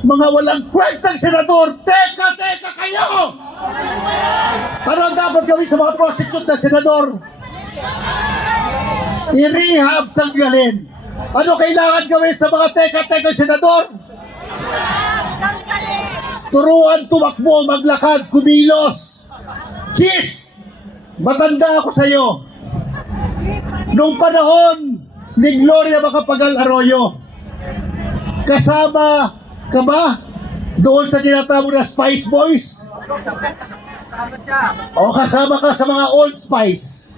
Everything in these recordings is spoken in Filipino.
mga walang kwentang senador. Teka kayo! Ano ang dapat gawin sa mga prostitute na senador? I-rehab, tanggalin. Ano kailangan gawin sa mga teka senador? Turuan tumakbo, maglakad, kumilos. Cheese! Matanda ako sa iyo. Nung panahon ni Gloria Macapagal Arroyo, kasama ka ba doon sa tinatawag na Spice Boys? O kasama ka sa mga Old Spice?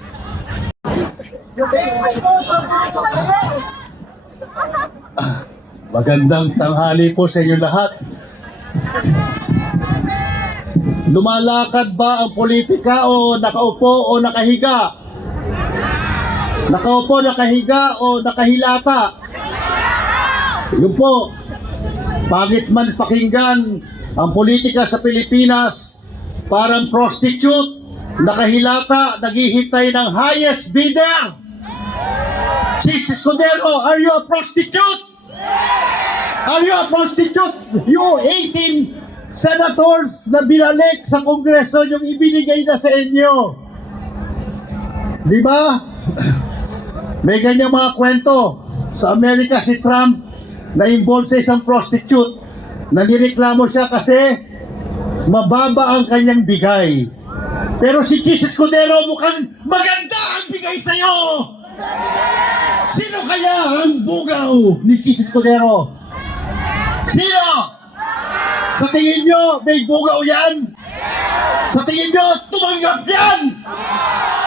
Magandang tanghali po sa inyo lahat. Lumalakad ba ang politika o nakaupo o nakahiga? Nakaupo, nakahiga o nakahilata? Yun po, pangit man pakinggan ang politika sa Pilipinas, parang prostitute, nakahilata, naghihintay ng highest bidder. Chis Escudero, are you a prostitute? Are you a prostitute? You 18 senators na binalik sa Kongreso yung ibinigay na sa inyo. Di ba? May ganyang mga kwento. Sa Amerika si Trump na-involve sa isang prostitute. Nanireklamo siya kasi mababa ang kanyang bigay. Pero si Chis Escudero mukhang maganda ang bigay sa'yo. Sino kaya ang bugaw ni Chis Escudero? Sino? Sa tingin nyo, may bugaw yan? Sa tingin nyo, tumanggap yan?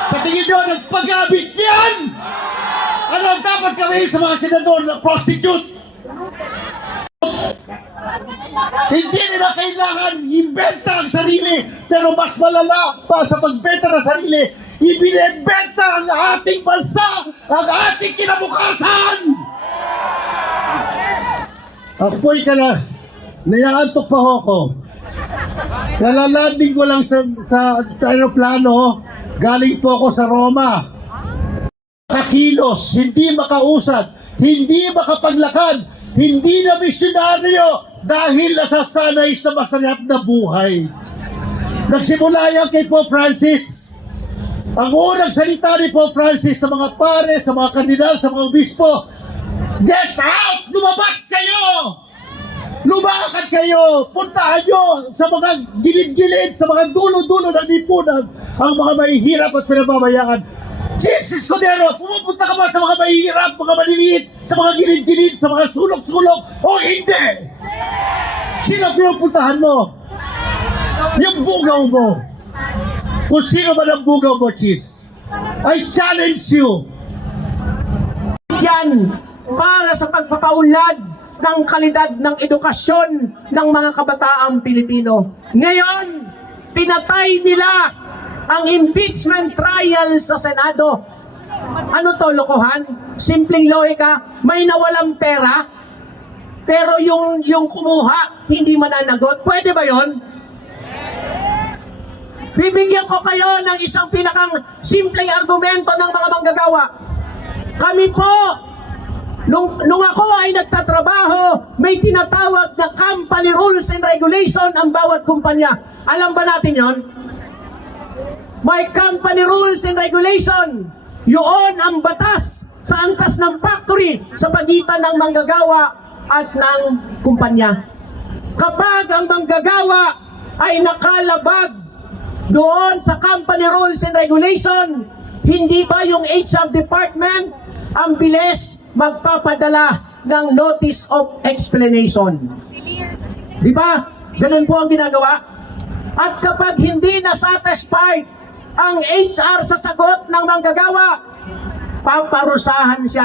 Sa tingin nyo, nagpagabit yan? Ano ang dapat gawin sa mga senador na prostitute? Hindi nila kailangan ibenta ang sarili, pero mas malala pa sa pagbenta ng sarili, ibinibenta ang ating bansa, ang ating kinabukasan! Ako'y ninaantok pa ako. Kalalanding ko lang sa aeroplano, galing po ako sa Roma. Kakilos, hindi makausad, hindi makapaglakad, hindi na misyonaryo dahil nasasanay sa masarap na buhay. Nagsimula yan kay Pope Francis. Ang unang salita ni Pope Francis sa mga pare, sa mga kardinal, sa mga obispo, get out! Lumabas kayo! Lumakad kayo! Puntahan nyo sa mga gilid-gilid, sa mga dulo-dulo ng lipunan, ang mga mahihirap at pinababayaan. Jesus Escudero, pumupunta ka ba sa mga mahihirap, mga maliliit, sa mga gilid-gilid, sa mga sulok-sulok, o hindi? Sino pinupuntahan mo? Yung bugaw mo. Kung sino ba ng bugaw mo, Chis? I challenge you. Diyan, para sa pagpapaunlad ng kalidad ng edukasyon ng mga kabataang Pilipino. Ngayon, pinatay nila ang impeachment trial sa Senado. Ano to, lokohan? Simpleng lohika, may nawalang pera, pero yung kumuha, hindi mananagot. Pwede ba yon? Bibigyan ko kayo ng isang pinakang simpleng argumento ng mga manggagawa. Kami po, nung ako ay nagtatrabaho, may tinatawag na company rules and regulation ang bawat kumpanya. Alam ba natin yon? May company rules and regulation. Yun ang batas sa angkas ng factory sa pagitan ng manggagawa at ng kumpanya. Kapag ang manggagawa ay nakalabag doon sa company rules and regulation, hindi ba yung HR department ang bilis magpapadala ng notice of explanation? Di ba? Ganun po ang ginagawa. At kapag hindi na-satisfied ang HR sa sagot ng manggagawa, paparusahan siya.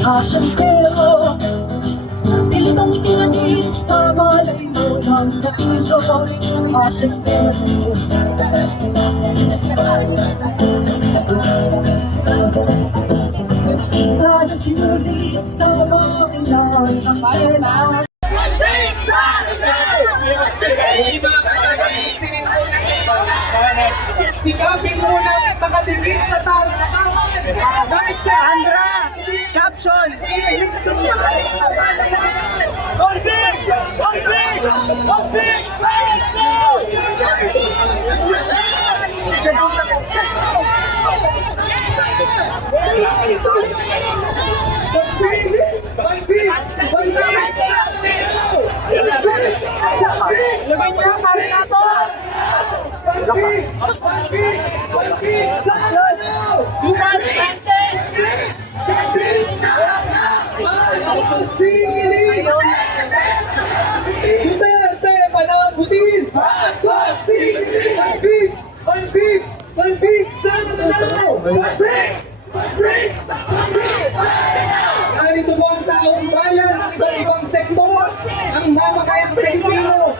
Asyentero, tilitong tinanim sa malay mo ng nakilo. Asyentero, sentita ng sinulit sa mga ilang kapailan. Sikapin mo natin makadikit sa talangatawan. Nurse Andra, caption, Duterte, panagutin! Convict sana daw! Narito po ang taong bayan ng iba't ibang sektor, ang mamakayang Pilipino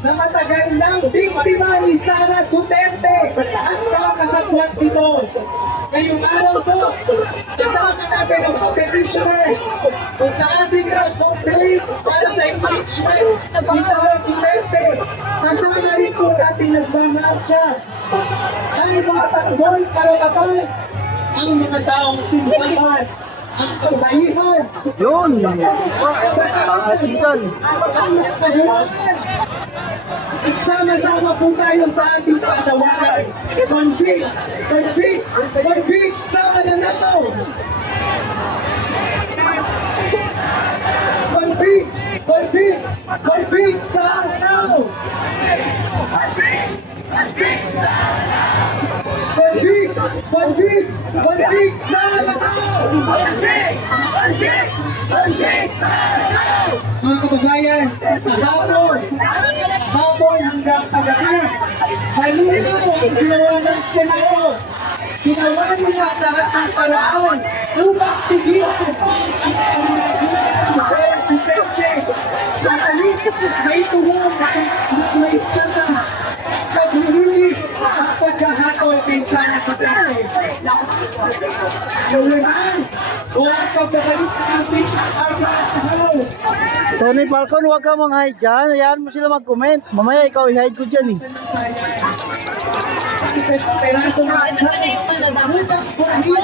na matagal nang biktima ni Sara Duterte at kakasablat nito. Ngayong araw po, kasama natin ang mga petitioners sa ating complaint para sa impeachment ni Sara Duterte. Kasama rin po natin nagmamarcha ang mga tanggol karapatan, ang mga taong simbahan, ang kabayihan, Yun! Pangasin dyan. ang mga kahilangan. Sama-sama po tayo sa ating panawagan. Convict sama na nato. Convict sama na nato. Convict sana mga kababayan, hapon hanggang kagabi, malinaw ang ginawa ng Senado. Ginawa nila ang lahat ng paraan upang tigilan ang pangangalaga ng Sara Duterte. Sa halip, may tulong at may tsagas, paglilinis at pagkahatol kay Sara Duterte. Naman, walang pagbabalik sa ating argument sa House. Tony Falcon, huwag ka mang-hide dyan. Hayaan mo sila mag-comment. Mamaya ikaw i-hide ko dyan eh.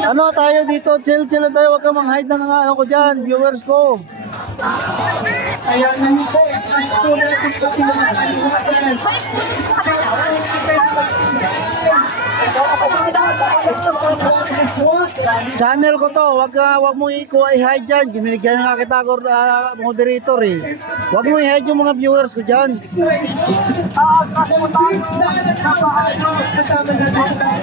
Ano tayo dito? Chill lang tayo. Huwag ka mang-hide ng ano ko dyan. Viewers ko. Kaya naman po, itas po natin ito pinakalimutan. Channel ko to. Huwag mo i-hide dyan. Binigyan nga kita ako moderator eh. Huwag mo i-hide yung mga viewers ko dyan. Kasama natin